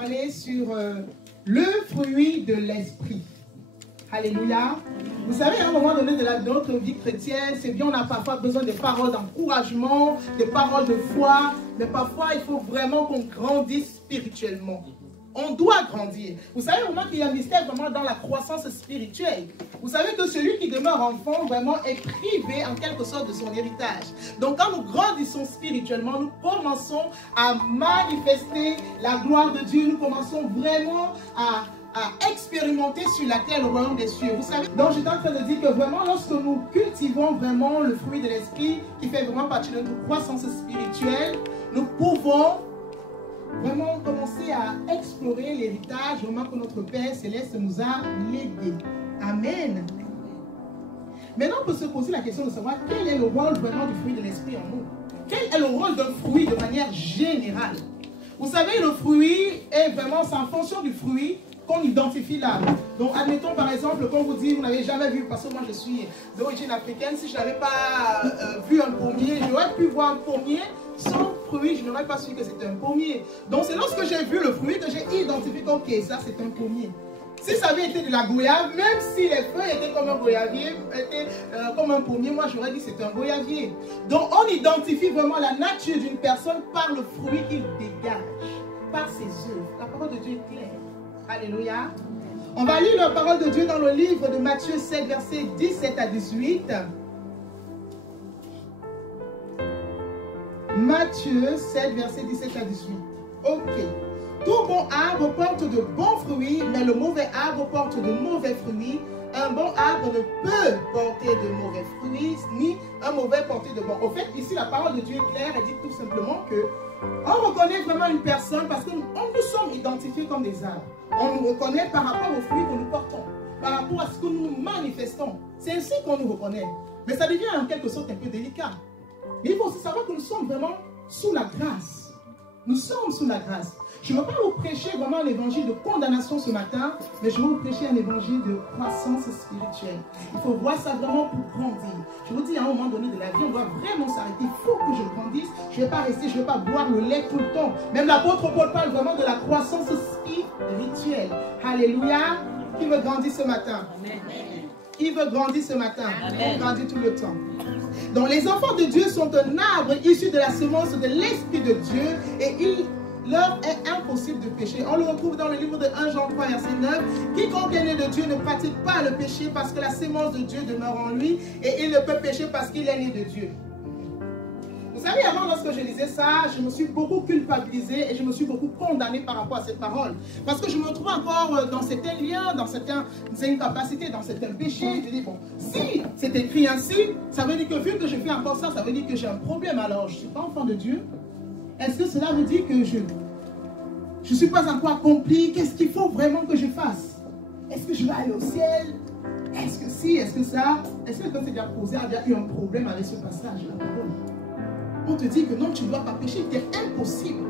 parler sur le fruit de l'esprit. Alléluia. Vous savez, à un moment donné de notre vie chrétienne, c'est bien, on a parfois besoin de paroles d'encouragement, des paroles de foi, mais parfois il faut vraiment qu'on grandisse spirituellement. On doit grandir. Vous savez vraiment qu'il y a un mystère vraiment dans la croissance spirituelle. Vous savez que celui qui demeure enfant vraiment est privé en quelque sorte de son héritage. Donc quand nous grandissons spirituellement, nous commençons à manifester la gloire de Dieu. Nous commençons vraiment à expérimenter sur la terre le royaume des cieux. Vous savez, donc j'étais en train de dire que vraiment lorsque nous cultivons vraiment le fruit de l'esprit qui fait vraiment partie de notre croissance spirituelle, nous pouvons vraiment commencer à explorer l'héritage vraiment que notre Père Céleste nous a légué. Amen. Maintenant, on peut se poser la question de savoir quel est le rôle vraiment du fruit de l'esprit en nous. Quel est le rôle d'un fruit de manière générale? Vous savez, le fruit est vraiment, c'est en fonction du fruit qu'on identifie l'arbre. Donc, admettons par exemple, quand vous dites, vous n'avez jamais vu, parce que moi je suis d'origine africaine, si je n'avais pas vu un pommier, j'aurais pu voir un pommier sans fruit, je n'aurais pas su que c'était un pommier. Donc, c'est lorsque j'ai vu le fruit que j'ai identifié que, ok, ça c'est un pommier. Si ça avait été de la goyave, même si les feuilles étaient comme un goyavier, étaient comme un pommier, moi j'aurais dit que c'était un goyavier. Donc, on identifie vraiment la nature d'une personne par le fruit qu'il dégage, par ses œuvres. La parole de Dieu est claire. Alléluia. On va lire la parole de Dieu dans le livre de Matthieu 7, versets 17 à 18. Matthieu 7, versets 17 à 18. Ok. Tout bon arbre porte de bons fruits, mais le mauvais arbre porte de mauvais fruits. Un bon arbre ne peut porter de mauvais fruits, ni un mauvais porter de bons. Au fait, ici, la parole de Dieu est claire. Elle dit tout simplement que on reconnaît vraiment une personne parce que nous sommes identifiés comme des arbres. On nous reconnaît par rapport aux fruits que nous portons, par rapport à ce que nous manifestons. C'est ainsi qu'on nous reconnaît. Mais ça devient en quelque sorte un peu délicat. Mais il faut aussi savoir que nous sommes vraiment sous la grâce. Nous sommes sous la grâce. Je ne veux pas vous prêcher vraiment un évangile de condamnation ce matin, mais je veux vous prêcher un évangile de croissance spirituelle. Il faut voir ça vraiment pour grandir. Je vous dis, à un moment donné de la vie, on doit vraiment s'arrêter. Il faut que je grandisse. Je ne vais pas rester, je ne vais pas boire le lait tout le temps. Même l'apôtre Paul parle vraiment de la croissance spirituelle. Alléluia. Qui veut grandir ce matin? Qui veut grandir ce matin? On grandit tout le temps. Donc les enfants de Dieu sont un arbre issu de la semence de l'Esprit de Dieu et il leur est impossible de pécher. On le retrouve dans le livre de 1 Jean 3, verset 9. Quiconque est né de Dieu ne pratique pas le péché parce que la sémence de Dieu demeure en lui et il ne peut pécher parce qu'il est né de Dieu. Vous savez, avant, lorsque je lisais ça, je me suis beaucoup culpabilisé et je me suis beaucoup condamné par rapport à cette parole. Parce que je me trouve encore dans certains liens, dans certaines incapacités, dans certains péchés. Je dis, bon, si c'est écrit ainsi, ça veut dire que vu que je fais encore ça, ça veut dire que j'ai un problème. Alors, je ne suis pas enfant de Dieu. Est-ce que cela veut dire que je ne suis pas encore accompli? Qu'est-ce qu'il faut vraiment que je fasse? Est-ce que je vais aller au ciel? Est-ce que si? Est-ce que ça? Est-ce que quelqu'un s'est déjà posé, a déjà eu un problème avec ce passage? On te dit que non, tu ne dois pas pécher, c'est impossible.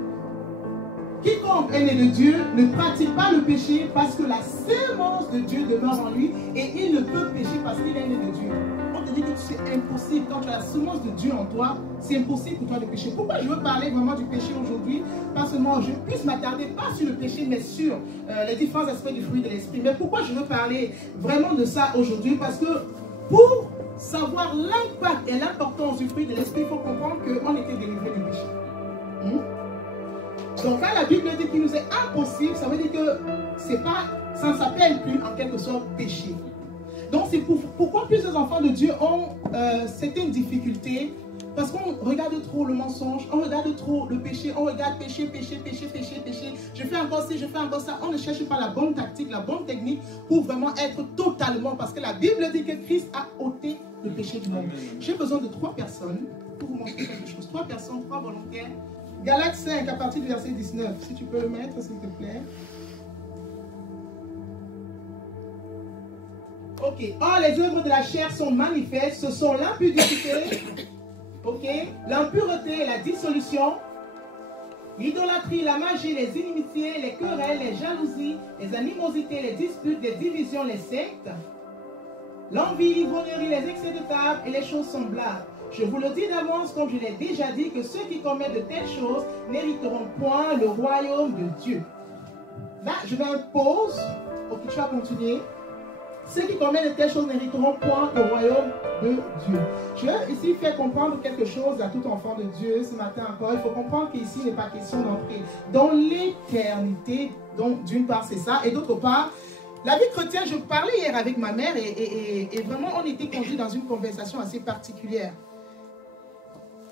Quiconque est né de Dieu ne pratique pas le péché parce que la sémence de Dieu demeure en lui et il ne peut pécher parce qu'il est né de Dieu. On te dit que c'est impossible. Quand tu as la semence de Dieu en toi, c'est impossible pour toi de pécher. Pourquoi je veux parler vraiment du péché aujourd'hui? Pas seulement je puisse m'attarder pas sur le péché, mais sur les différents aspects du fruit de l'esprit. Mais pourquoi je veux parler vraiment de ça aujourd'hui? Parce que pour savoir l'impact et l'importance du fruit de l'esprit, il faut comprendre qu'on était délivré du péché. Donc quand la Bible dit qu'il nous est impossible, ça veut dire que ça ne s'appelle plus en quelque sorte péché. Donc c'est pourquoi plusieurs enfants de Dieu ont certaines difficultés. Parce qu'on regarde trop le mensonge, on regarde trop le péché, on regarde péché, péché, péché, péché, péché. Je fais encore ci, je fais encore ça. On ne cherche pas la bonne tactique, la bonne technique pour vraiment être totalement. Parce que la Bible dit que Christ a ôté le péché du monde. J'ai besoin de 3 personnes pour vous montrer quelque chose. 3 personnes, 3 volontaires. Galates 5 à partir du verset 19. Si tu peux le mettre, s'il te plaît. Ok. Or, les œuvres de la chair sont manifestes. Ce sont l'impudicité, l'impureté, la dissolution, l'idolâtrie, la magie, les inimitiés, les querelles, les jalousies, les animosités, les disputes, les divisions, les sectes, l'envie, l'ivrognerie, les excès de table et les choses semblables. Je vous le dis d'avance, comme je l'ai déjà dit, que ceux qui commettent de telles choses n'hériteront point le royaume de Dieu. Là, je mets une pause pour que tu vas continuer. Ceux qui commettent de telles choses n'hériteront point au royaume de Dieu. Je veux ici faire comprendre quelque chose à tout enfant de Dieu ce matin encore. Il faut comprendre qu'ici, il n'est pas question d'entrer dans l'éternité. Donc, d'une part, c'est ça. Et d'autre part, la vie chrétienne, je parlais hier avec ma mère et vraiment, on était conduits dans une conversation assez particulière.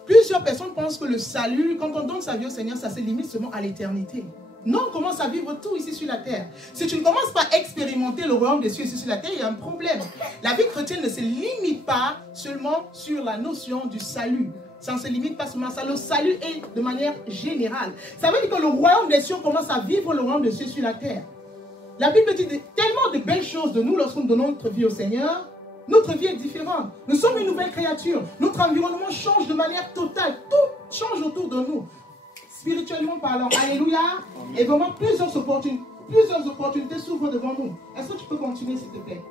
Plusieurs personnes pensent que le salut, quand on donne sa vie au Seigneur, ça se limite seulement à l'éternité. Non, on commence à vivre tout ici sur la terre. Si tu ne commences pas à expérimenter le royaume des cieux ici sur la terre, il y a un problème. La vie chrétienne ne se limite pas seulement sur la notion du salut. Ça ne se limite pas seulement à ça. Le salut est de manière générale. Ça veut dire que le royaume des cieux commence à vivre le royaume des cieux sur la terre. La Bible dit tellement de belles choses de nous lorsqu'on donne notre vie au Seigneur. Notre vie est différente. Nous sommes une nouvelle créature. Notre environnement change de manière totale. Tout change autour de nous. Spirituellement parlant, alléluia, et vraiment plusieurs opportunités s'ouvrent devant nous. Est-ce que tu peux continuer s'il te plaît?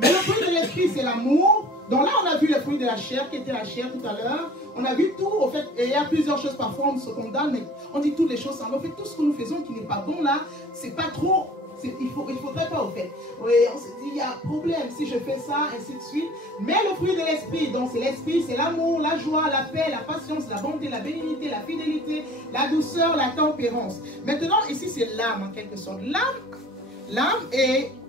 Mais le fruit de l'esprit, c'est l'amour. Donc là, on a vu le fruit de la chair, qui était la chair tout à l'heure. On a vu tout, au fait, et il y a plusieurs choses, parfois on se condamne, mais on dit toutes les choses ensemble. En fait, tout ce que nous faisons qui n'est pas bon là, c'est pas trop, il faudrait pas au fait. Oui, on se dit, il y a un problème si je fais ça, ainsi de suite. Mais le fruit de l'esprit, donc c'est l'esprit, c'est l'amour, la joie, la paix, la patience, la bonté, la bénignité, la fidélité, la douceur, la tempérance. Maintenant, ici, c'est l'âme en quelque sorte. L'âme,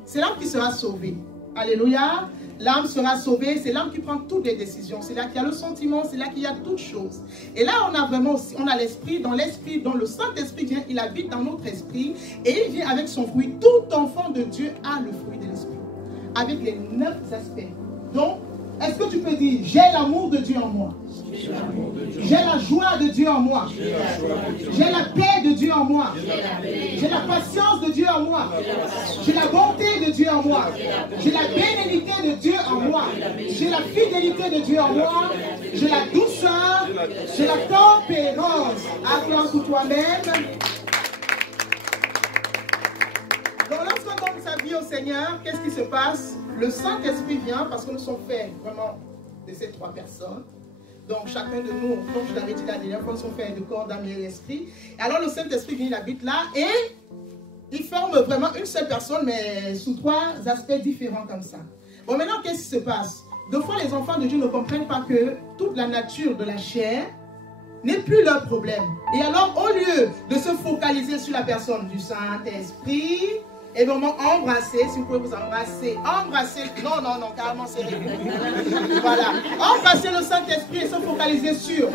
c'est l'âme qui sera sauvée. Alléluia. L'âme sera sauvée, c'est l'âme qui prend toutes les décisions. C'est là qu'il y a le sentiment, c'est là qu'il y a toutes choses. Et là, on a vraiment aussi, on a l'esprit, dans le Saint-Esprit vient, il habite dans notre esprit et il vient avec son fruit. Tout enfant de Dieu a le fruit de l'esprit, avec les 9 aspects. Donc, est-ce que tu peux dire, j'ai l'amour de Dieu en moi? J'ai la joie de Dieu en moi. J'ai la paix de Dieu en moi. J'ai la patience de Dieu en moi. J'ai la bonté de Dieu en moi. J'ai la bénignité de Dieu en moi. J'ai la fidélité de Dieu en moi. J'ai la douceur. J'ai la tempérance. Acclame pour toi-même. Donc lorsqu'on donne sa vie au Seigneur, qu'est-ce qui se passe? Le Saint-Esprit vient parce que nous sommes faits vraiment de ces 3 personnes. Donc chacun de nous, comme je l'avais dit la dernière fois, nous sommes faits de corps, d'âme et d'esprit. Et alors le Saint-Esprit vient, il habite là et il forme vraiment une seule personne, mais sous 3 aspects différents comme ça. Bon, maintenant, qu'est-ce qui se passe? Deux fois, les enfants de Dieu ne comprennent pas que toute la nature de la chair n'est plus leur problème. Et alors, au lieu de se focaliser sur la personne du Saint-Esprit, et vraiment embrasser, si vous pouvez vous embrasser, non, carrément c'est réglé. Voilà, embrasser le Saint-Esprit et se focaliser sur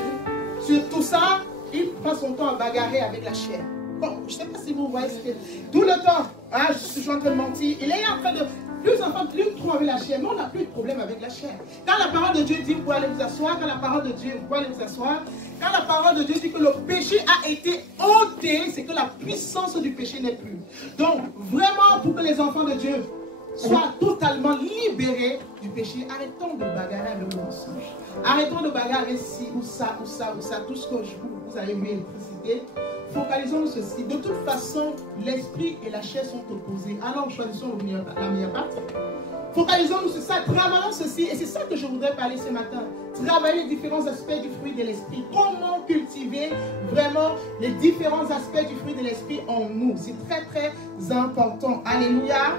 tout ça, il prend son temps à bagarrer avec la chair. Bon, je ne sais pas si vous voyez ce que... Tout le temps, hein, je suis en train de mentir, il est en train de... Plus enfants, plus trop avec la chair, mais on n'a plus de problème avec la chair. Quand la parole de Dieu dit, vous pouvez aller vous asseoir, quand la parole de Dieu, vous pouvez aller vous asseoir, quand la parole de Dieu dit que le péché a été ôté, c'est que la puissance du péché n'est plus. Donc, vraiment, pour que les enfants de Dieu soient totalement libérés du péché, arrêtons de bagarrer avec le mensonge. Arrêtons de bagarrer avec ci ou ça, tout ce que vous avez vu électricité. Focalisons ceci. De toute façon, l'esprit et la chair sont opposés. Alors, choisissons la meilleure partie. Focalisons-nous sur ça, travaillons ceci. Et c'est ça que je voudrais parler ce matin. Travailler les différents aspects du fruit de l'esprit. Comment cultiver vraiment les différents aspects du fruit de l'esprit en nous. C'est très, très important. Alléluia.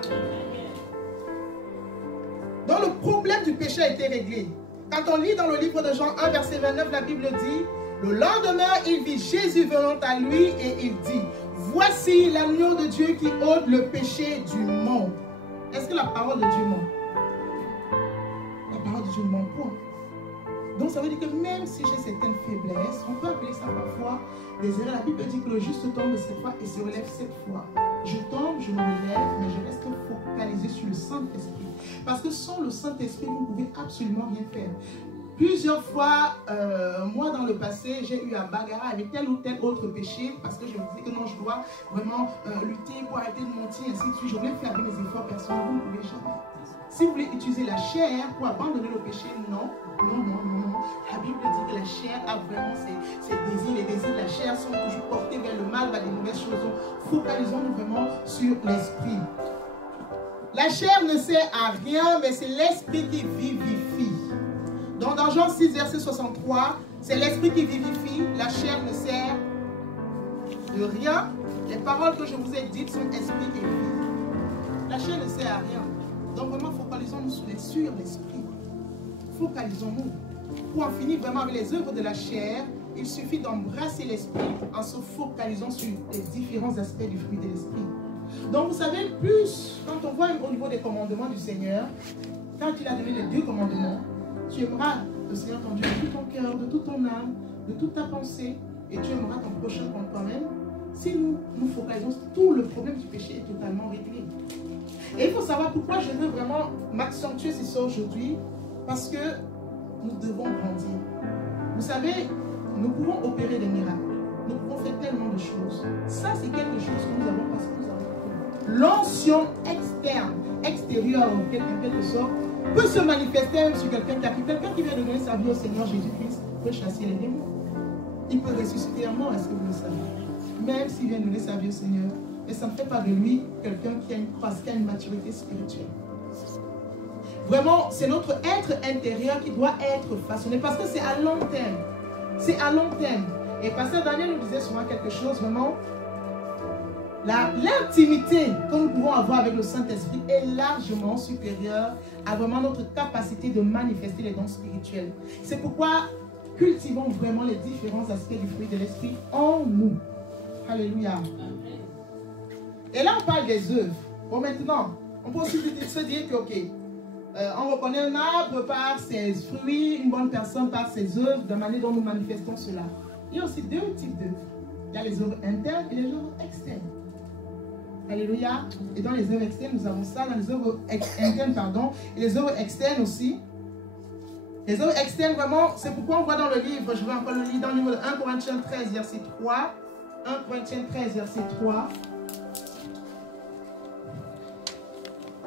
Donc, le problème du péché a été réglé. Quand on lit dans le livre de Jean 1, verset 29, la Bible dit... Le lendemain, il vit Jésus venant à lui et il dit, voici l'agneau de Dieu qui ôte le péché du monde. Est-ce que la parole de Dieu ment? La parole de Dieu ne ment point. Donc ça veut dire que même si j'ai certaines faiblesses, on peut appeler ça parfois des erreurs. La Bible dit que le juste tombe 7 fois et se relève 7 fois. Je tombe, je me relève, mais je reste focalisé sur le Saint-Esprit. Parce que sans le Saint-Esprit, vous ne pouvez absolument rien faire. Plusieurs fois, moi dans le passé, j'ai eu à bagarrer avec tel ou tel autre péché parce que je me disais que non, je dois vraiment lutter pour arrêter de mentir, ainsi de suite. Je voulais faire mes efforts personnels, vous ne pouvez jamais. Si vous voulez utiliser la chair pour abandonner le péché, non. La Bible dit que la chair a vraiment ses désirs. Les désirs de la chair sont toujours portés vers le mal, vers les mauvaises choses. Focalisons-nous vraiment sur l'esprit. La chair ne sert à rien, mais c'est l'esprit qui vivifie. Donc dans Jean 6, verset 63, c'est l'esprit qui vivifie, la chair ne sert de rien. Les paroles que je vous ai dites sont esprit et vie. La chair ne sert à rien. Donc vraiment, focalisons-nous sur l'esprit. Focalisons-nous. Pour en finir vraiment avec les œuvres de la chair, il suffit d'embrasser l'esprit en se focalisant sur les différents aspects du fruit de l'esprit. Donc vous savez, plus quand on voit au niveau des commandements du Seigneur, quand il a donné les 2 commandements, tu aimeras le Seigneur ton Dieu de tout ton cœur, de toute ton âme, de toute ta pensée, et tu aimeras ton prochain comme toi-même. Si nous nous focalisons, tout le problème du péché est totalement réglé. Et il faut savoir pourquoi je veux vraiment m'accentuer sur ça aujourd'hui, parce que nous devons grandir. Vous savez, nous pouvons opérer des miracles. Nous pouvons faire tellement de choses. Ça, c'est quelque chose que nous avons parce que nous avons l'onction externe, extérieure en quelque sorte, peut se manifester même sur quelqu'un qui vient de donner sa vie au Seigneur Jésus-Christ, peut chasser les démons. Il peut ressusciter un mort, est-ce que vous le savez? Même s'il vient de donner sa vie au Seigneur, et ça ne fait pas de lui quelqu'un qui a une croissance, qui a une maturité spirituelle. Vraiment, c'est notre être intérieur qui doit être façonné parce que c'est à long terme. C'est à long terme. Et Pasteur Daniel nous disait souvent quelque chose, vraiment, l'intimité que nous pouvons avoir avec le Saint-Esprit est largement supérieure à vraiment notre capacité de manifester les dons spirituels. C'est pourquoi cultivons vraiment les différents aspects du fruit de l'Esprit en nous. Alléluia. Et là, on parle des œuvres. Bon, maintenant, on peut aussi se dire que, ok, on reconnaît un arbre par ses fruits, une bonne personne par ses œuvres, de la manière dont nous manifestons cela. Il y a aussi 2 types d'œuvres. Il y a les œuvres internes et les œuvres externes. Alléluia. Et dans les œuvres externes, nous avons ça. Dans les œuvres internes, pardon. Et les œuvres externes aussi. Les œuvres externes, vraiment, c'est pourquoi on voit dans le livre, je vais encore le lire dans le livre de 1 Corinthiens 13, verset 3. 1 Corinthiens 13, verset 3.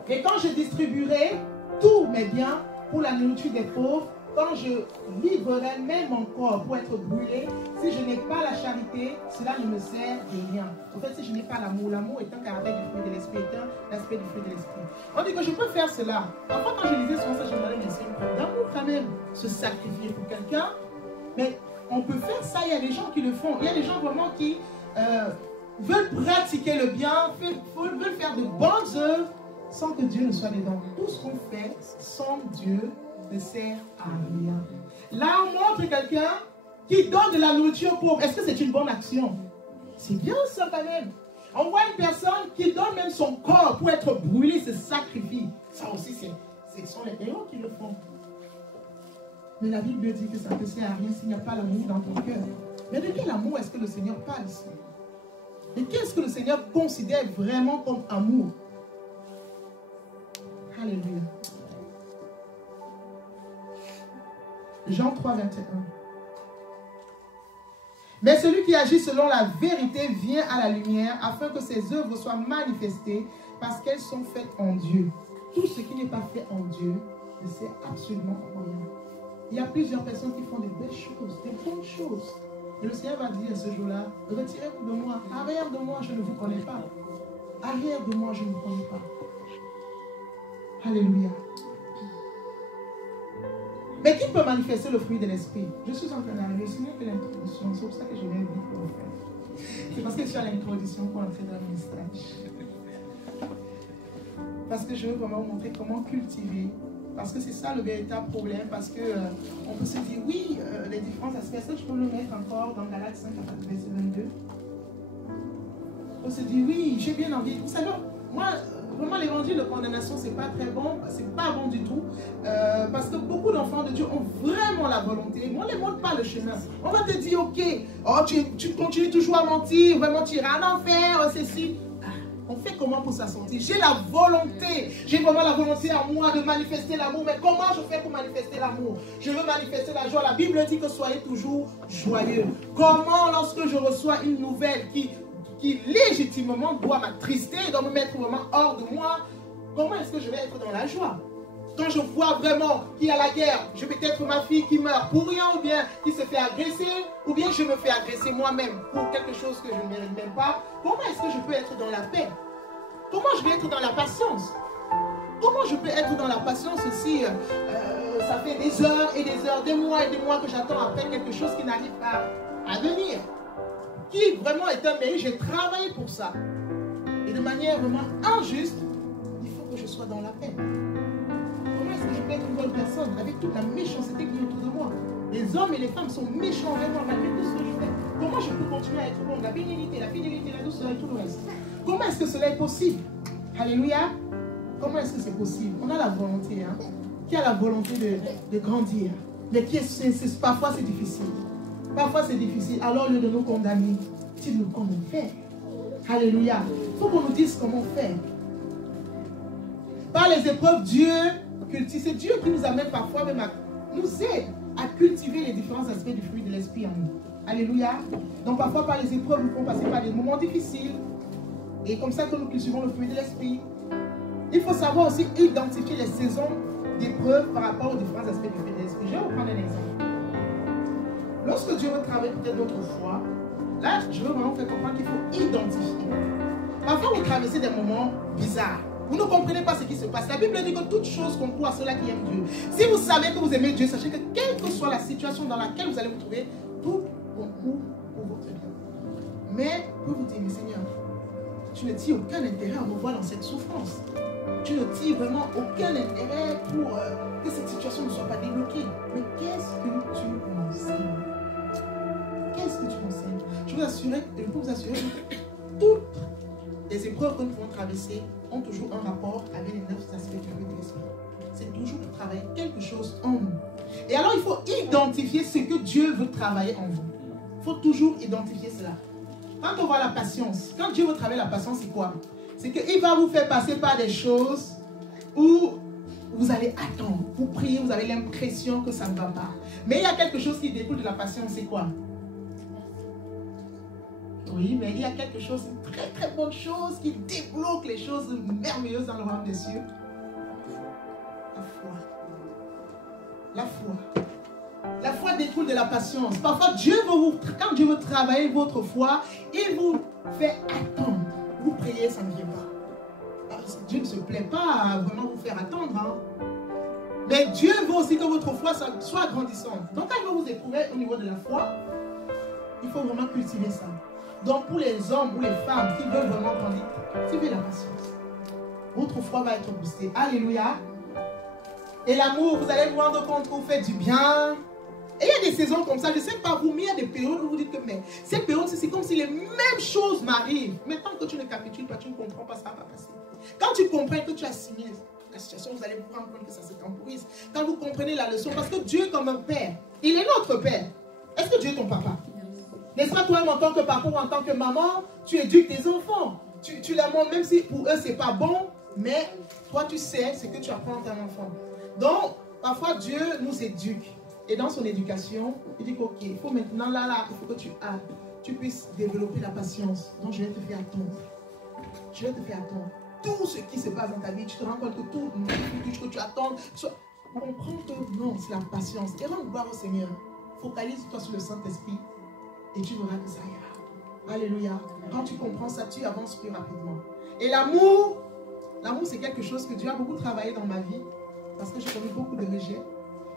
Et quand je distribuerai tous mes biens pour la nourriture des pauvres, quand je livrerai même mon corps pour être brûlé, si je n'ai pas la charité, cela ne me sert de rien. En fait, si je n'ai pas l'amour, l'amour est un caractère du fruit de l'esprit, est un aspect du fruit de l'esprit. On dit que je peux faire cela. Parfois, quand je lisais souvent ça, je me demandais, mais c'est une preuve d'amour quand même, se sacrifier pour quelqu'un. Mais on peut faire ça, il y a des gens qui le font. Il y a des gens vraiment qui veulent pratiquer le bien, veulent faire de bonnes œuvres, sans que Dieu ne soit dedans. Tout ce qu'on fait sans Dieu ne sert à rien. Là, on montre quelqu'un qui donne de la nourriture aux pauvres. Est-ce que c'est une bonne action? C'est bien ça quand même. On voit une personne qui donne même son corps pour être brûlé, se sacrifie. Ça aussi, ce sont les héros qui le font. Mais la Bible dit que ça ne sert à rien s'il n'y a pas l'amour dans ton cœur. Mais de quel amour est-ce que le Seigneur parle ici? Et qu'est-ce que le Seigneur considère vraiment comme amour? Alléluia. Jean 3, 21. Mais celui qui agit selon la vérité vient à la lumière afin que ses œuvres soient manifestées parce qu'elles sont faites en Dieu. Tout ce qui n'est pas fait en Dieu ne sert absolument à rien. Il y a plusieurs personnes qui font des belles choses, des bonnes choses. Et le Seigneur va dire ce jour-là, retirez-vous de moi, arrière de moi, je ne vous connais pas. Arrière de moi, je ne vous connais pas. Alléluia. Mais qui peut manifester le fruit de l'esprit? Je suis en train d'arriver, ce n'est que l'introduction, c'est pour ça que je viens vite pour le faire. C'est parce que je suis à l'introduction pour entrer dans le message. Parce que je veux vraiment vous montrer comment cultiver. Parce que c'est ça le véritable problème. Parce que on peut se dire, oui, les différents aspects, est-ce que je peux le mettre encore dans Galates 5, verset 22? On peut se dire, oui, j'ai bien envie. Vous savez, moi, vraiment, l'évangile de condamnation, c'est pas très bon, c'est pas bon du tout. Parce que beaucoup d'enfants de Dieu ont vraiment la volonté. Mais on ne les montre pas le chemin. On va te dire, ok, oh, tu continues toujours à mentir, vraiment tu iras en enfer, ceci. On fait comment pour s'en sortir? J'ai la volonté, j'ai vraiment la volonté à moi de manifester l'amour. Mais comment je fais pour manifester l'amour? Je veux manifester la joie. La Bible dit que soyez toujours joyeux. Comment, lorsque je reçois une nouvelle qui légitimement doit m'attrister, doit me mettre vraiment hors de moi, comment est-ce que je vais être dans la joie? Quand je vois vraiment qu'il y a la guerre, je vais être ma fille qui meurt pour rien, ou bien qui se fait agresser, ou bien je me fais agresser moi-même pour quelque chose que je ne mérite même pas, comment est-ce que je peux être dans la paix? Comment je vais être dans la patience? Comment je peux être dans la patience si ça fait des heures et des heures, des mois et des mois que j'attends après quelque chose qui n'arrive pas à venir? qui vraiment est un mérite, j'ai travaillé pour ça. Et de manière vraiment injuste, il faut que je sois dans la paix. Comment est-ce que je peux être une bonne personne avec toute la méchanceté qui est autour de moi? Les hommes et les femmes sont méchants envers moi malgré tout ce que je fais. Comment je peux continuer à être bon? La bénédiction, la fidélité, la douceur et tout le reste. Comment est-ce que cela est possible? Alléluia. Comment est-ce que c'est possible? On a la volonté, hein? Qui a la volonté de grandir. Mais parfois c'est difficile. Parfois c'est difficile. Alors au lieu de nous condamner, dis-nous comment faire. Alléluia. Il faut qu'on nous dise comment faire. Par les épreuves, Dieu cultive. C'est Dieu qui nous amène parfois même à nous aide à cultiver les différents aspects du fruit de l'esprit en nous. Alléluia. Donc parfois par les épreuves, nous pouvons passer par des moments difficiles. Et comme ça que nous cultivons le fruit de l'esprit. Il faut savoir aussi identifier les saisons d'épreuves par rapport aux différents aspects du fruit de l'esprit. Je vais vous prendre un exemple. Lorsque Dieu veut travailler peut-être notre foi, là, je veux vraiment faire comprendre qu'il faut identifier. Parfois, vous traversez des moments bizarres. Vous ne comprenez pas ce qui se passe. La Bible dit que toute chose concourt à ceux-là qui aiment Dieu. Si vous savez que vous aimez Dieu, sachez que quelle que soit la situation dans laquelle vous allez vous trouver, tout concourt pour votre bien. Mais, vous vous dites, mais Seigneur, tu ne tires aucun intérêt à me voir dans cette souffrance. Tu ne tires vraiment aucun intérêt pour que cette situation ne soit pas débloquée. Mais qu'est-ce que tu m'enseignes? Qu'est-ce que tu m'enseignes? Je peux vous assurer que toutes les épreuves que nous pouvons traverser ont toujours un rapport avec les 9 aspects du fruit de l'esprit. C'est toujours pour travailler quelque chose en nous. Et alors, il faut identifier ce que Dieu veut travailler en vous. Il faut toujours identifier cela. Quand on voit la patience, quand Dieu veut travailler la patience, c'est quoi? C'est qu'il va vous faire passer par des choses où vous allez attendre. Vous priez, vous avez l'impression que ça ne va pas. Mais il y a quelque chose qui découle de la patience, c'est quoi? Oui, mais il y a quelque chose, une très très bonne chose qui débloque les choses merveilleuses dans le royaume des cieux. La foi. La foi. La foi découle de la patience. Parfois, quand Dieu veut travailler votre foi, il vous fait attendre. Vous priez, ça ne vient pas. Alors, Dieu ne se plaît pas à vraiment vous faire attendre. Hein. Mais Dieu veut aussi que votre foi soit grandissante. Donc, quand il va vous éprouver au niveau de la foi, il faut vraiment cultiver ça. Donc, pour les hommes ou les femmes qui veulent vraiment grandir, cultivez la patience. Votre foi va être boostée. Alléluia. Et l'amour, vous allez vous rendre compte que vous faites du bien. Et il y a des saisons comme ça, je ne sais pas vous, mais il y a des périodes où vous dites que mais cette période, c'est comme si les mêmes choses m'arrivent. Mais tant que tu ne capitules pas, tu ne comprends pas, ça va passer. Quand tu comprends que tu as signé la situation, vous allez vous rendre compte que ça se temporise. Quand vous comprenez la leçon, parce que Dieu comme un père, il est notre père. Est-ce que Dieu est ton papa? N'est-ce pas toi-même en tant que papa ou en tant que maman, tu éduques tes enfants. Tu la montres, même si pour eux, ce n'est pas bon, mais toi, tu sais ce que tu apprends à ton enfant. Donc, parfois, Dieu nous éduque. Et dans son éducation, il dit qu'ok, il faut maintenant, là, il faut que tu puisses développer la patience. Donc, je vais te faire attendre. Je vais te faire attendre. Tout ce qui se passe dans ta vie, tu te rends compte que tout ce que tu attends, comprends que non, c'est la patience. Et rends gloire au Seigneur. Focalise-toi sur le Saint-Esprit et tu verras que ça ira. Alléluia. Quand tu comprends ça, tu avances plus rapidement. Et l'amour, c'est quelque chose que Dieu a beaucoup travaillé dans ma vie parce que je connais beaucoup de rejet.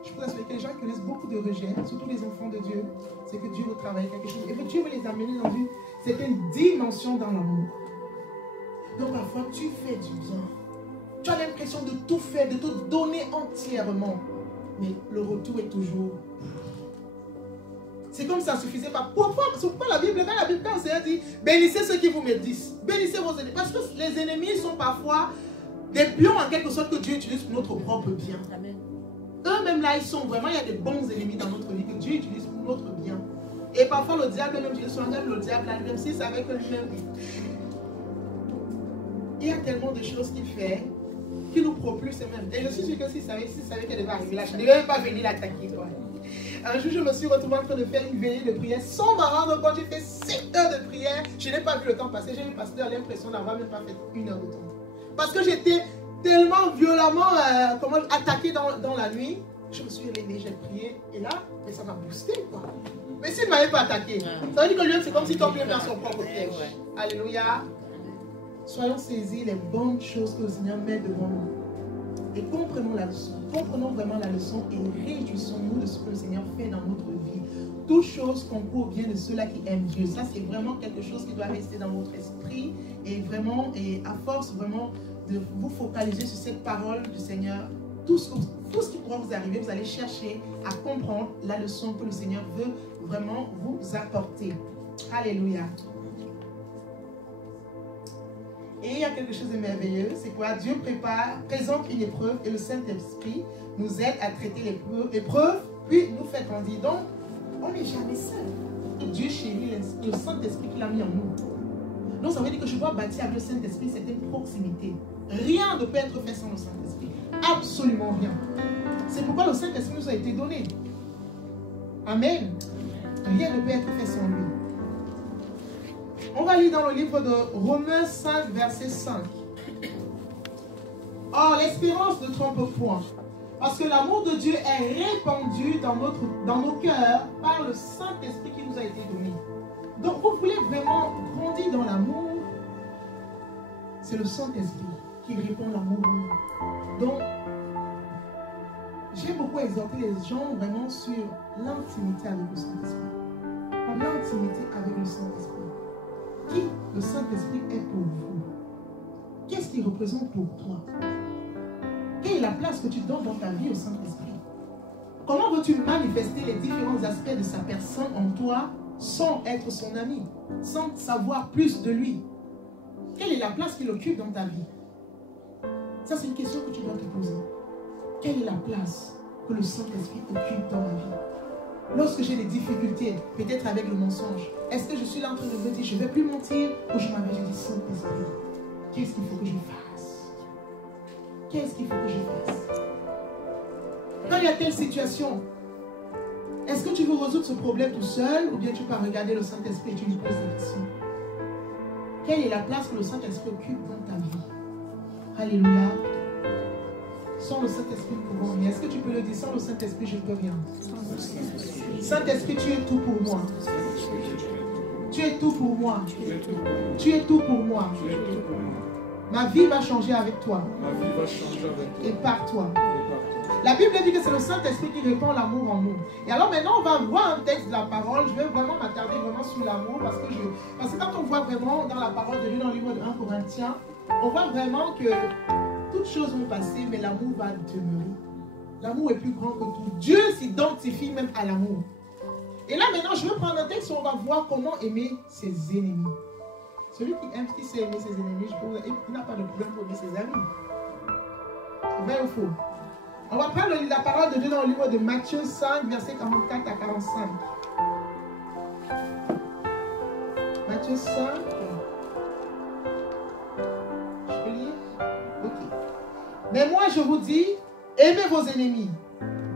Je peux assurer que les gens qui connaissent beaucoup de rejet, surtout les enfants de Dieu, c'est que Dieu veut travailler quelque chose. Et que Dieu veut les amener dans une certaine dimension dans l'amour. Donc parfois, tu fais du bien. Tu as l'impression de tout faire, de te donner entièrement. Mais le retour est toujours... C'est comme ça ne suffisait pas. Pourquoi la Bible, quand le Seigneur dit, bénissez ceux qui vous médisent. Bénissez vos ennemis. Parce que les ennemis sont parfois des pions en quelque sorte que Dieu utilise pour notre propre bien. Amen. Eux-mêmes là, ils sont vraiment, il y a des bons ennemis dans notre vie que Dieu utilise pour notre bien. Et parfois le diable même, Dieu soit même le diable là, même si c'est avec lui-même. Il y a tellement de choses qu'il fait qui nous propulsent même. Et je suis sûr que s'il savait qu'elle devait arriver là, je ne devais même pas venir l'attaquer. Un jour, je me suis retrouvée en train de faire une veillée de prière sans me rendre compte. J'ai fait 7 heures de prière. Je n'ai pas vu le temps passer. J'ai eu l'impression d'avoir même pas fait 1 heure de temps. Parce que j'étais tellement violemment attaqué dans la nuit. Je me suis réveillée, j'ai prié. Et là, mais ça m'a boosté quoi. Mais s'il ne m'avait pas attaqué, ça veut dire que lui, c'est comme si tombait dans son propre piège. Alléluia. Soyons saisis les bonnes choses que le Seigneur met devant nous. Et comprenons la leçon. Comprenons vraiment la leçon et réjouissons-nous de ce que le Seigneur fait dans notre vie. Toute chose concourt bien de ceux-là qui aiment Dieu. Ça, c'est vraiment quelque chose qui doit rester dans votre esprit. Et vraiment, et à force vraiment de vous focaliser sur cette parole du Seigneur, tout ce qui pourra vous arriver, vous allez chercher à comprendre la leçon que le Seigneur veut vraiment vous apporter. Alléluia. Et il y a quelque chose de merveilleux, c'est quoi? Dieu présente une épreuve et le Saint-Esprit nous aide à traiter l'épreuve, puis nous fait grandir. Donc, on n'est jamais seul. Dieu chérit le Saint-Esprit qu'il a mis en nous. Donc, ça veut dire que je dois bâtir avec le Saint-Esprit cette proximité. Rien ne peut être fait sans le Saint-Esprit. Absolument rien. C'est pourquoi le Saint-Esprit nous a été donné. Amen. Rien ne peut être fait sans lui. On va lire dans le livre de Romains 5, verset 5. Or, l'espérance ne trompe point, parce que l'amour de Dieu est répandu dans nos cœurs par le Saint-Esprit qui nous a été donné. Donc, vous voulez vraiment grandir dans l'amour, c'est le Saint-Esprit qui répand l'amour en nous. Donc, j'ai beaucoup exhorté les gens vraiment sur l'intimité avec le Saint-Esprit. L'intimité avec le Saint-Esprit. Qui le Saint-Esprit est pour vous? Qu'est-ce qu'il représente pour toi? Quelle est la place que tu donnes dans ta vie au Saint-Esprit? Comment veux-tu manifester les différents aspects de sa personne en toi sans être son ami, sans savoir plus de lui? Quelle est la place qu'il occupe dans ta vie? Ça, c'est une question que tu dois te poser. Quelle est la place que le Saint-Esprit occupe dans ma vie? Lorsque j'ai des difficultés, peut-être avec le mensonge, est-ce que je suis là en train de me dire, je ne vais plus mentir, ou je m'avais dit, Saint-Esprit, qu'est-ce qu'il faut que je fasse? Qu'est-ce qu'il faut que je fasse? Quand il y a telle situation, est-ce que tu veux résoudre ce problème tout seul, ou bien tu peux regarder le Saint-Esprit et tu lui poses des questions? Quelle est la place que le Saint-Esprit occupe dans ta vie? Alléluia. Sans le Saint-Esprit, nous pouvons rien. Est-ce que tu peux le dire? Sans le Saint-Esprit, je ne peux rien. Saint-Esprit, tu es tout pour moi. Tu es tout pour moi. Tu es tout pour moi. Ma vie va changer avec toi. Et par toi. La Bible dit que c'est le Saint-Esprit qui répand l'amour en nous. Et alors maintenant, on va voir un texte de la parole. Je vais vraiment m'attarder vraiment sur l'amour parce que quand on voit vraiment dans la parole de Dieu, dans le livre de 1 Corinthiens, on voit vraiment que toutes choses vont passer, mais l'amour va demeurer. L'amour est plus grand que tout. Dieu s'identifie même à l'amour. Et là maintenant, je vais prendre un texte où on va voir comment aimer ses ennemis. Celui qui sait aimer ses ennemis, il n'a pas de problème pour aimer ses amis. Vrai ou faux? On va prendre la parole de Dieu dans le livre de Matthieu 5, versets 44 à 45. Matthieu 5. Je peux lire? Ok. Mais moi je vous dis, aimez vos ennemis,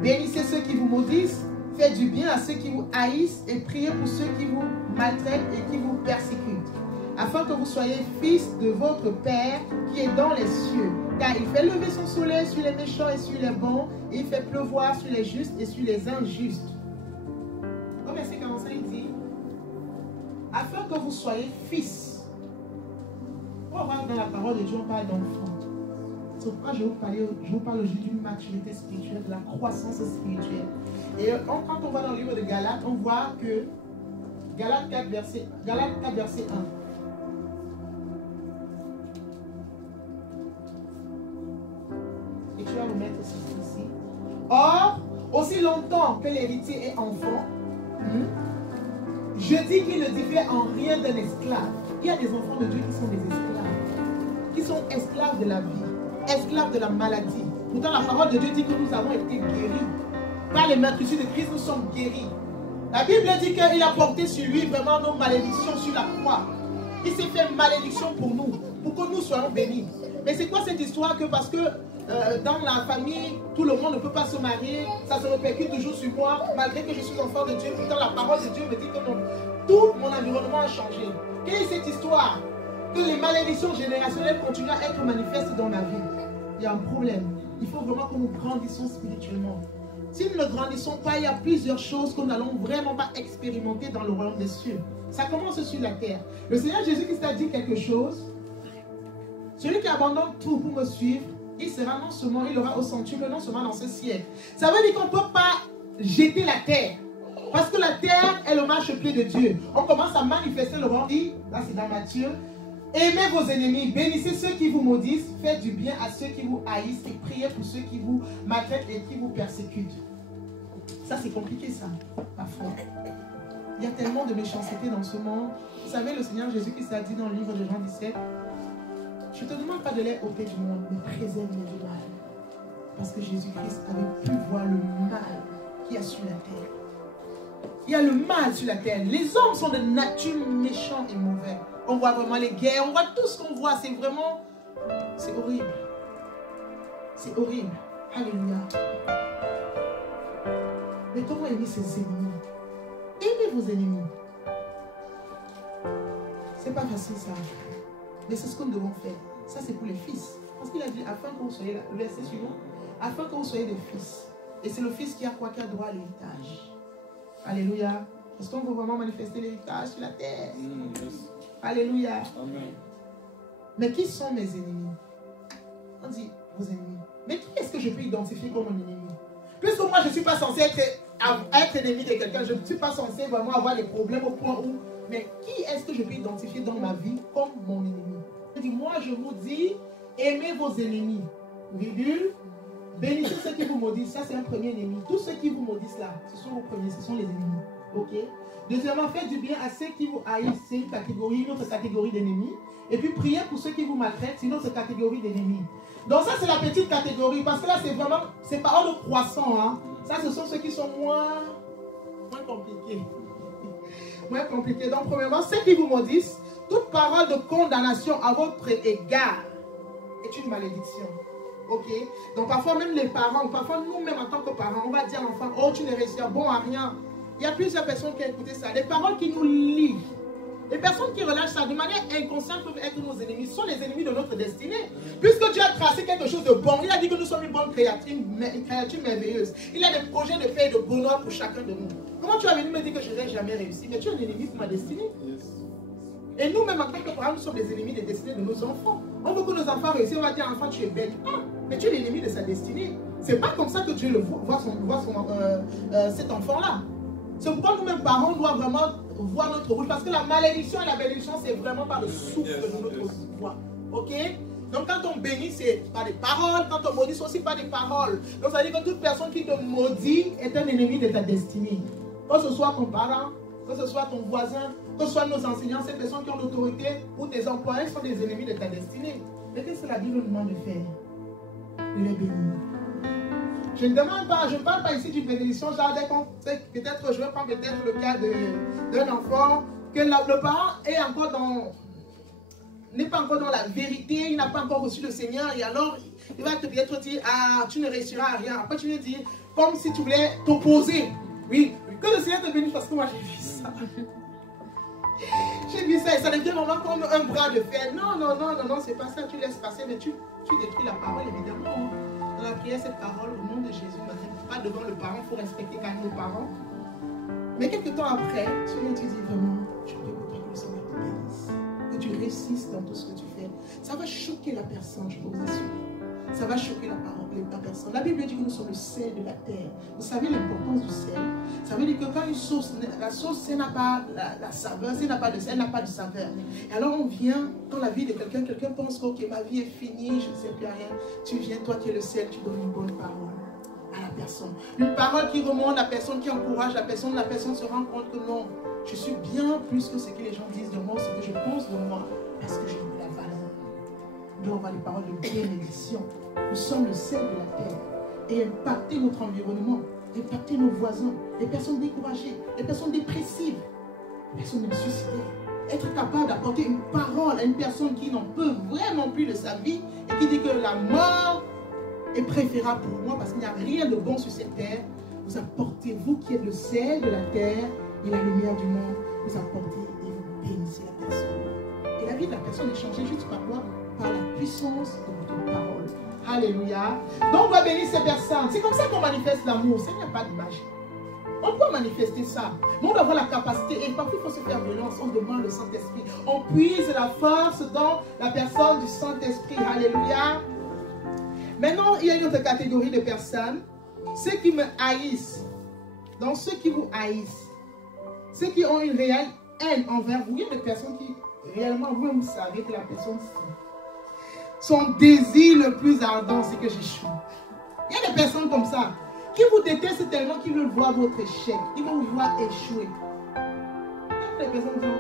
bénissez ceux qui vous maudissent, faites du bien à ceux qui vous haïssent et priez pour ceux qui vous maltraitent et qui vous persécutent, afin que vous soyez fils de votre Père qui est dans les cieux. Car il fait lever son soleil sur les méchants et sur les bons, et il fait pleuvoir sur les justes et sur les injustes. Au verset 45, il dit, afin que vous soyez fils. On va voir dans la parole de Dieu, on parle d'enfant. C'est pourquoi je vous parle aujourd'hui d'une maturité spirituelle, de la croissance spirituelle. Et quand on va dans le livre de Galates, on voit que Galates 4, verset 1. Et tu vas vous mettre ici. Or, aussi longtemps que l'héritier est enfant, je dis qu'il ne diffère en rien d'un esclave. Il y a des enfants de Dieu qui sont des esclaves, qui sont esclaves de la vie, esclaves de la maladie. Pourtant, la parole de Dieu dit que nous avons été guéris. Par les meurtrissures de Christ, nous sommes guéris. La Bible dit qu'il a porté sur lui vraiment nos malédictions sur la croix. Il s'est fait malédiction pour nous, pour que nous soyons bénis. Mais c'est quoi cette histoire? Que parce que dans la famille, tout le monde ne peut pas se marier, ça se répercute toujours sur moi, malgré que je suis enfant de Dieu. Pourtant, la parole de Dieu me dit que non, tout mon environnement a changé. Quelle est cette histoire? Que les malédictions générationnelles continuent à être manifestes dans ma vie. Il y a un problème. Il faut vraiment que nous grandissions spirituellement. Si nous ne grandissons pas, il y a plusieurs choses que nous n'allons vraiment pas expérimenter dans le royaume des cieux. Ça commence sur la terre. Le Seigneur Jésus-Christ a dit quelque chose. Celui qui abandonne tout pour me suivre il sera non seulement, il aura au centuple, non seulement dans ce siècle. Ça veut dire qu'on ne peut pas jeter la terre. Parce que la terre est le marchepied de Dieu. On commence à manifester le roi. Là c'est dans Matthieu. Aimez vos ennemis, bénissez ceux qui vous maudissent, faites du bien à ceux qui vous haïssent et priez pour ceux qui vous maltraitent et qui vous persécutent. Ça c'est compliqué ça, parfois. Il y a tellement de méchanceté dans ce monde. Vous savez, le Seigneur Jésus-Christ a dit dans le livre de Jean 17, je ne te demande pas de les ôter du monde, mais préserve-les du mal. Parce que Jésus-Christ avait pu voir le mal qu'il y a sur la terre. Il y a le mal sur la terre. Les hommes sont de nature méchants et mauvais. On voit vraiment les guerres, on voit tout ce qu'on voit. C'est vraiment... c'est horrible. C'est horrible. Alléluia. Mais comment aimer ses ennemis? Aimez vos ennemis. C'est pas facile ça. Mais c'est ce que nous devons faire. Ça c'est pour les fils. Parce qu'il a dit, afin que vous soyez, le verset suivant, afin que vous soyez des fils. Et c'est le fils qui a quoi? Qui a droit à l'héritage. Alléluia. Est-ce qu'on veut vraiment manifester l'héritage sur la terre? Alléluia. Amen. Mais qui sont mes ennemis? On dit vos ennemis. Mais qui est-ce que je peux identifier comme mon ennemi? Puisque moi je ne suis pas censé être ennemi de quelqu'un, je ne suis pas censé vraiment avoir des problèmes au point où... Mais qui est-ce que je peux identifier dans ma vie comme mon ennemi? Je dis, moi je vous dis, aimez vos ennemis. Virgule. Bénissez ceux qui vous maudissent. Ça c'est un premier ennemi. Tous ceux qui vous maudissent là, ce sont vos premiers, ce sont les ennemis. Ok? Deuxièmement, faites du bien à ceux qui vous haïssent. C'est une catégorie, une autre catégorie d'ennemis. Et puis priez pour ceux qui vous maltraitent. C'est une autre catégorie d'ennemis. Donc ça c'est la petite catégorie. Parce que là c'est vraiment, c'est pas ordre croissant. Hein. Ça ce sont ceux qui sont moins compliqués. Moins compliqués. Donc premièrement, ceux qui vous maudissent, toute parole de condamnation à votre égard est une malédiction. Ok? Donc parfois même les parents, parfois nous-mêmes en tant que parents, on va dire à l'enfant, oh tu ne réussiras bon à rien. Il y a plusieurs personnes qui ont écouté ça. Les paroles qui nous lient. Les personnes qui relâchent ça de manière inconsciente peuvent être nos ennemis. Ce sont les ennemis de notre destinée. Puisque Dieu a tracé quelque chose de bon, il a dit que nous sommes une bonne créature, une créature merveilleuse. Il a des projets de paix et de bonheur pour chacun de nous. Comment tu vas venir me dire que je n'ai jamais réussi? Mais tu es un ennemi pour ma destinée. Et nous-mêmes, en tant que parents, nous sommes les ennemis des destinées de nos enfants. On veut que nos enfants réussissent, on va dire, enfant, tu es bête. Ah, mais tu es l'ennemi de sa destinée. C'est pas comme ça que Dieu le voit cet enfant-là. C'est pourquoi nous-mêmes, parents, on doit vraiment voir notre rôle. Parce que la malédiction et la bénédiction, c'est vraiment par le souffle de notre voix. Ok? Donc quand on bénit, c'est par des paroles. Quand on maudit, c'est aussi par des paroles. Donc ça veut dire que toute personne qui te maudit est un ennemi de ta destinée. Que ce soit ton parent, que ce soit ton voisin, que ce soit nos enseignants, ces personnes qui ont l'autorité ou tes employés sont des ennemis de ta destinée. Mais qu'est-ce que la Bible nous demande de faire? De les bénir. Je ne demande pas, je ne parle pas ici d'une bénédiction, genre peut-être, je vais prendre peut-être le cas d'un enfant, que le parent est encore n'est pas encore dans la vérité, il n'a pas encore reçu le Seigneur, et alors il va peut-être dire, ah, tu ne réussiras à rien. Après tu lui dis, comme si tu voulais t'opposer. Oui, que le Seigneur te bénisse parce que moi j'ai vu ça. J'ai vu ça et ça devient vraiment comme un bras de fer. Non, non, non, non, non, c'est pas ça, tu laisses passer, mais tu détruis la parole évidemment. Dans la prière, cette parole, au nom de Jésus, pas devant le parent, il faut respecter quand même le parent. Mais quelques temps après, tu viens, tu dis vraiment, je prie pour toi que le Seigneur te bénisse, que tu réussisses dans tout ce que tu fais. Ça va choquer la personne, je peux vous assurer. Ça va choquer la personne. La Bible dit que nous sommes le sel de la terre. Vous savez l'importance du sel? Ça veut dire que quand une sauce, la sauce, elle n'a pas la saveur, elle n'a pas de sel, elle n'a pas de saveur. Et alors on vient dans la vie de quelqu'un, quelqu'un pense que ok, ma vie est finie, je ne sais plus rien. Tu viens, toi qui es le sel, tu donnes une bonne parole à la personne. Une parole qui remonte, la personne qui encourage la personne se rend compte que non, je suis bien plus que ce que les gens disent de moi, ce que je pense de moi, parce que j'ai de la valeur. Nous devons avoir des paroles de bénédiction. Nous sommes le sel de la terre. Et impacter notre environnement, impacter nos voisins, les personnes découragées, les personnes dépressives, les personnes suicidaires. Être capable d'apporter une parole à une personne qui n'en peut vraiment plus de sa vie et qui dit que la mort est préférable pour moi parce qu'il n'y a rien de bon sur cette terre. Vous apportez, vous qui êtes le sel de la terre et la lumière du monde, vous apportez et vous bénissez la personne. Et la vie de la personne est changée juste par quoi? Par la puissance de votre parole. Alléluia. Donc on va bénir ces personnes. C'est comme ça qu'on manifeste l'amour. Ça, il n'y a pas de magie. On peut manifester ça. Mais on doit avoir la capacité. Et parfois, il faut se faire violence. On demande le Saint-Esprit. On puise la force dans la personne du Saint-Esprit. Alléluia. Maintenant, il y a une autre catégorie de personnes. Ceux qui me haïssent. Donc, ceux qui vous haïssent. Ceux qui ont une réelle haine envers vous. Il y a des personnes qui, réellement, vous-même, vous savez que la personne, son désir le plus ardent, c'est que j'échoue. Il y a des personnes comme ça, qui vous détestent tellement qu'ils veulent voir votre échec. Ils veulent vous voir échouer. Il y a des personnes qui ont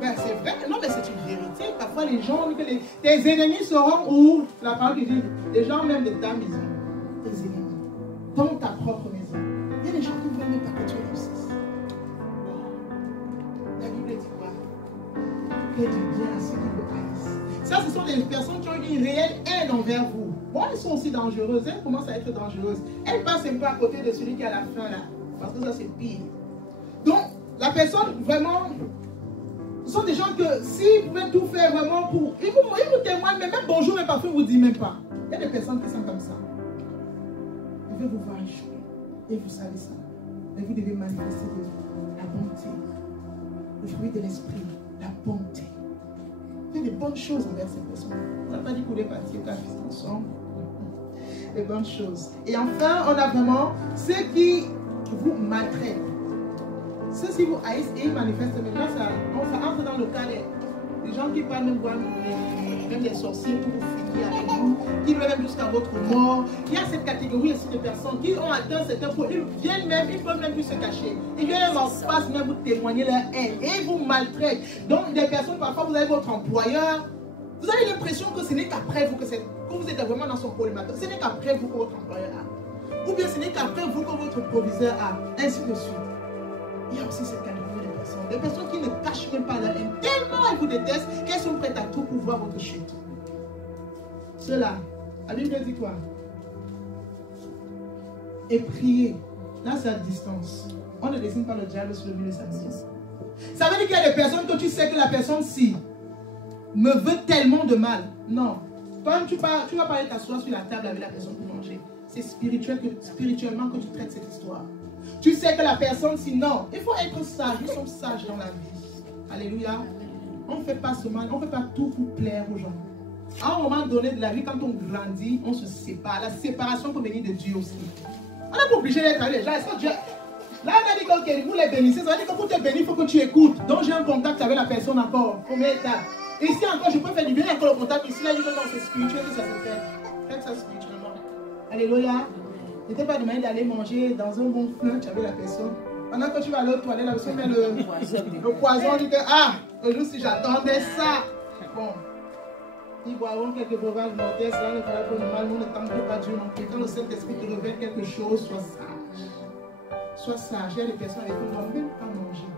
ben, c'est vrai, non mais c'est une vérité. Parfois les gens, tes ennemis seront où? La parole qui dit, les gens même de ta maison, tes ennemis, dans ta propre maison. Il y a des gens qui ne veulent même pas que tu réussisses. La Bible dit quoi? Faites du bien à ceux qui vous haïssent. Ça, ce sont des personnes qui ont une réelle haine envers vous. Bon, elles sont aussi dangereuses, elles commencent à être dangereuses. Elles passent un peu à côté de celui qui est à la fin là, parce que ça c'est pire. Donc, la personne vraiment, ce sont des gens que si vous pouvez tout faire vraiment pour, ils vous témoignent, mais même bonjour, mais parfois ils ne vous disent même pas. Il y a des personnes qui sont comme ça. Ils veulent vous voir échouer. Et vous savez ça. Mais vous devez manifester la bonté. Le fruit de l'esprit, la bonté. Faites des bonnes choses envers ces personnes. On n'a pas dit qu'on est parti au café ensemble. Des bonnes choses. Et enfin, on a vraiment ceux qui vous maltraitent. Ceux qui vous haïssent et ils manifestent, mais là, ça entre dans le cas des gens qui parlent même, même des sorciers pour vous finir avec vous, qui veulent même jusqu'à votre mort. Il y a cette catégorie aussi de personnes qui ont atteint certains points. Ils viennent même, ils ne peuvent même plus se cacher. Ils viennent en face même vous témoigner leur haine et ils vous maltraitent. Donc, des personnes, parfois, vous avez votre employeur. Vous avez l'impression que ce n'est qu'après vous que vous êtes vraiment dans son problématique. Ce n'est qu'après vous que votre employeur a. Ou bien ce n'est qu'après vous que votre proviseur a. Ainsi de suite. Il y a aussi cette catégorie de personnes qui ne cachent même pas leur haine. Tellement elles vous détestent qu'elles sont prêtes à tout pour voir votre chute. Cela, la Bible dit quoi? Et prier. Là, c'est à distance. On ne dessine pas le diable sur le mur de sa maison. Ça veut dire qu'il y a des personnes que tu sais que la personne-ci me veut tellement de mal. Non. Toi-même, tu vas pas aller t'asseoir sur la table avec la personne pour manger. C'est spirituellement que tu traites cette histoire. Tu sais que la personne, sinon, il faut être sage. Nous sommes sages dans la vie. Alléluia. On ne fait pas ce mal, on ne fait pas tout pour plaire aux gens. À un moment donné de la vie, quand on grandit, on se sépare. La séparation peut venir de Dieu aussi. On n'est pas obligé d'être avec les gens. Est-ce que Dieu... Là, on a dit que vous les bénissez. Ça veut dire que pour te bénir, il faut que tu écoutes. Donc, j'ai un contact avec la personne encore. Première étape. Ici encore, je peux faire du bien encore le contact. Ici, là, il dit que non, c'est spirituel que ça se fait. Faites ça spirituellement. Alléluia. Je n'étais pas demandé d'aller manger dans un bon flunch avec la personne. Pendant que tu vas aller aux toilettes, la personne met le poison. On dit que, ah, aujourd'hui, si j'attendais ça. Bon. Ils boiront quelques breuvages mortels, cela ne fera pas de mal, nous ne tentons pas Dieu non plus. Quand le Saint-Esprit te révèle quelque chose, sois sage. Sois sage. Il y a des personnes avec qui on ne doit même pas manger.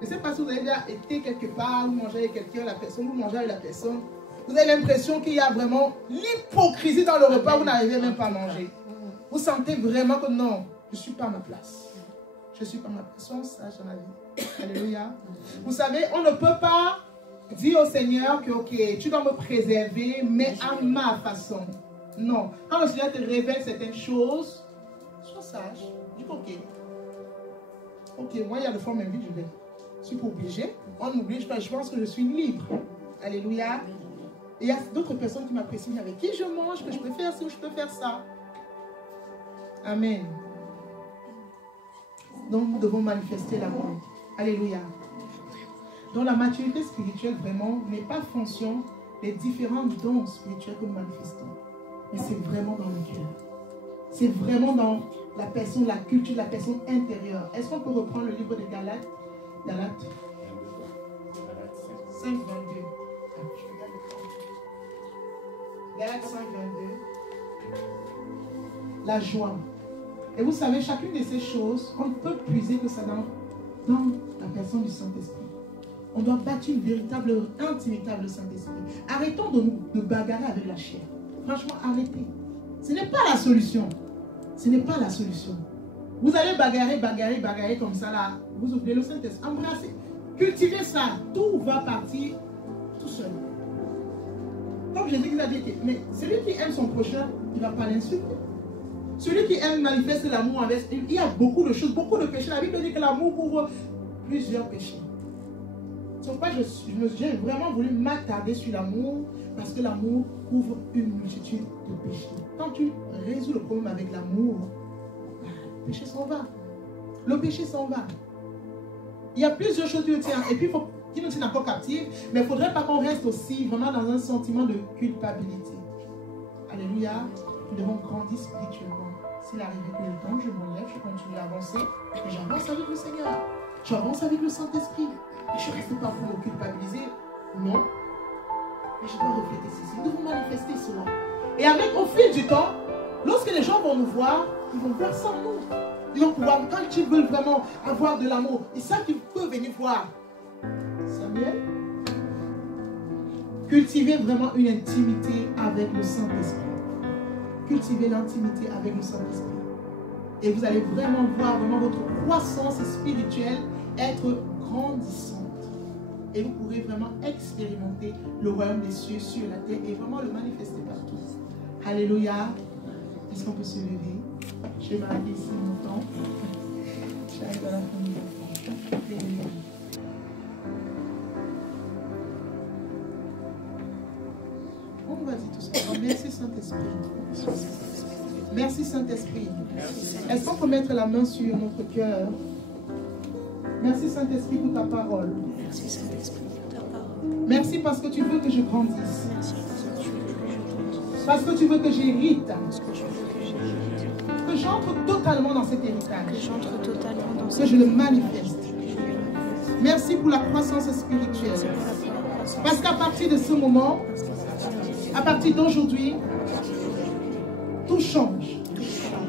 Je ne sais pas si vous avez déjà été quelque part, vous mangez avec quelqu'un, la personne, vous mangez avec la personne. Vous avez l'impression qu'il y a vraiment l'hypocrisie dans le repas, vous n'arrivez même pas à manger. Vous sentez vraiment que non, je ne suis pas à ma place. Je ne suis pas à ma place. Sois sage dans la vie. Alléluia. Vous savez, on ne peut pas dire au Seigneur que, ok, tu dois me préserver, mais à ma façon. Non. Quand le Seigneur te révèle certaines choses, sois sage. Dis ok. Ok, moi, il y a le fond de ma vie, je vais. Je suis pas obligé. On n'oblige pas. Je pense que je suis libre. Alléluia. Et il y a d'autres personnes qui m'apprécient, avec qui je mange, que je peux faire ci ou je peux faire ça. Amen. Donc, nous devons manifester l'amour. Alléluia. Donc, la maturité spirituelle, vraiment, n'est pas fonction des différents dons spirituels que nous manifestons. Mais c'est vraiment dans le cœur. C'est vraiment dans la personne, la culture de la personne intérieure. Est-ce qu'on peut reprendre le livre de Galates? Galates 5, 22. Galates 5, 22. La joie. Et vous savez, chacune de ces choses, on ne peut puiser que ça dans la personne du Saint-Esprit. On doit bâtir une véritable intimité avec le Saint-Esprit. Arrêtons de bagarrer avec la chair. Franchement, arrêtez. Ce n'est pas la solution. Ce n'est pas la solution. Vous allez bagarrer comme ça là. Vous oubliez le Saint-Esprit. Embrassez. Cultivez ça. Tout va partir tout seul. Comme Jésus a dit, mais celui qui aime son prochain, il ne va pas l'insulter. Celui qui aime manifester l'amour avec, il y a beaucoup de choses, beaucoup de péchés. La Bible dit que l'amour couvre plusieurs péchés. C'est pourquoi j'ai vraiment voulu m'attarder sur l'amour, parce que l'amour couvre une multitude de péchés. Quand tu résous le problème avec l'amour, le péché s'en va. Le péché s'en va. Il y a plusieurs choses qui nous tiennent, et puis qui nous tiennent encore captifs, mais il ne faudrait pas qu'on reste aussi vraiment dans un sentiment de culpabilité. Alléluia, nous devons grandir spirituellement. S'il arrive que le temps, je me lève, je continue à avancer, et j'avance avec le Seigneur. J'avance avec le Saint-Esprit. Et je ne reste pas pour me culpabiliser. Non. Mais je dois refléter ceci. Nous devons manifester cela. Et avec, au fil du temps, lorsque les gens vont nous voir, ils vont voir sans nous. Ils vont pouvoir, quand ils veulent vraiment avoir de l'amour, ils savent qu'ils peuvent venir voir Samuel. Cultivez vraiment une intimité avec le Saint-Esprit. Cultivez l'intimité avec le Saint-Esprit. Et vous allez vraiment voir vraiment votre croissance spirituelle être grandissante. Et vous pourrez vraiment expérimenter le royaume des cieux sur la terre et vraiment le manifester partout. Alléluia. Est-ce qu'on peut se lever? Je vais m'arrêter ici longtemps. J'arrive à la fin de l'enfant. On va dire tout ça. Merci Saint-Esprit. Merci Saint-Esprit. Est-ce qu'on peut mettre la main sur notre cœur? Merci Saint-Esprit pour ta parole. Merci Saint-Esprit pour ta parole. Merci parce que tu veux que je grandisse. Parce que tu veux que j'hérite. Que j'entre totalement dans cet héritage. Que je le manifeste. Merci pour la croissance spirituelle. Parce qu'à partir de ce moment, à partir d'aujourd'hui, tout change.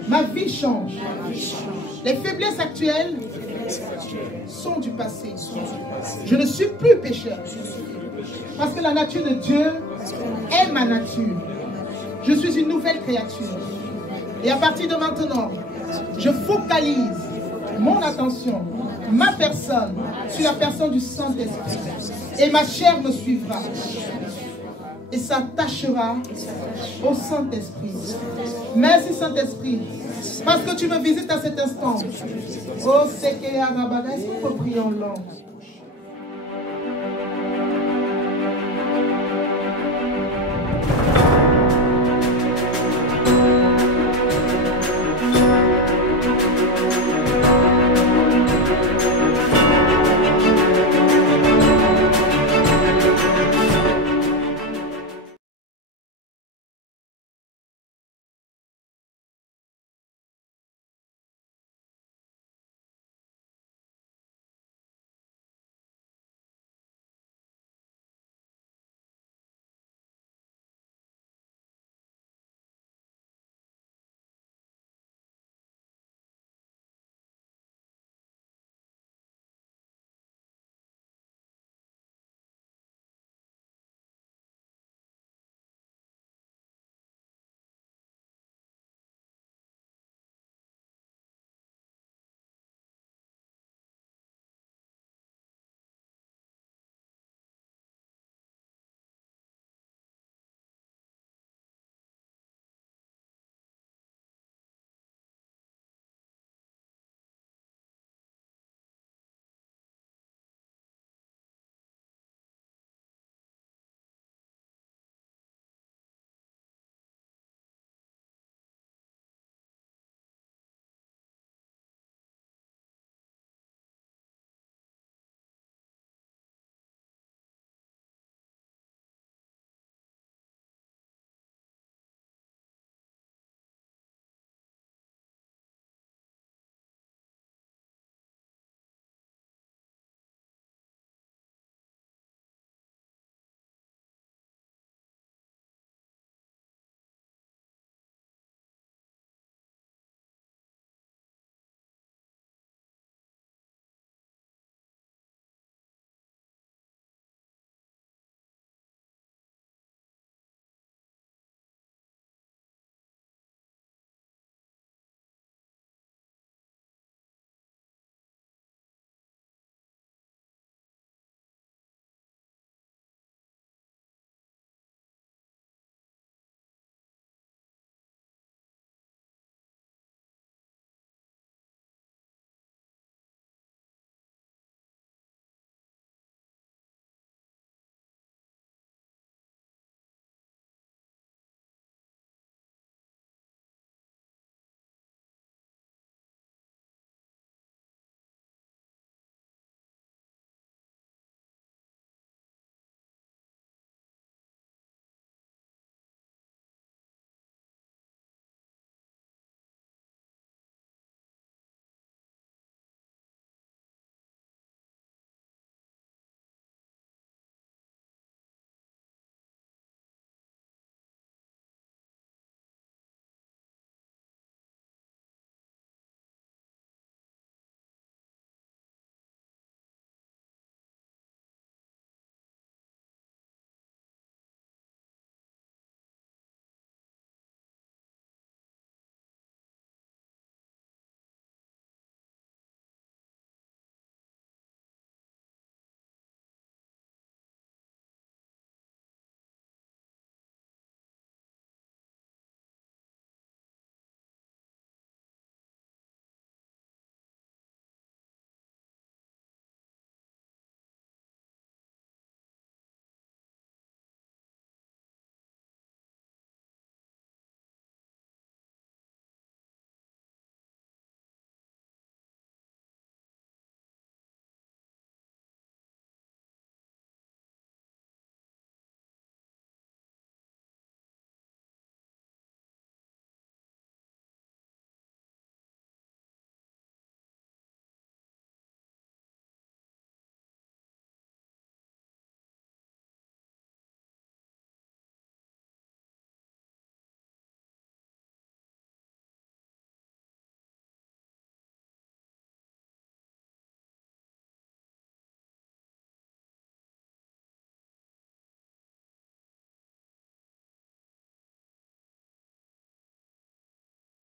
Ma vie change. Les faiblesses actuelles sont du passé. Je ne suis plus pécheur. Parce que la nature de Dieu est ma nature. Je suis une nouvelle créature. Et à partir de maintenant, je focalise mon attention, ma personne, sur la personne du Saint-Esprit. Et ma chair me suivra. Et s'attachera au Saint-Esprit. Merci Saint-Esprit. Parce que tu me visites à cet instant. Oh, c'est que est-ce qu'on peut prier en langue?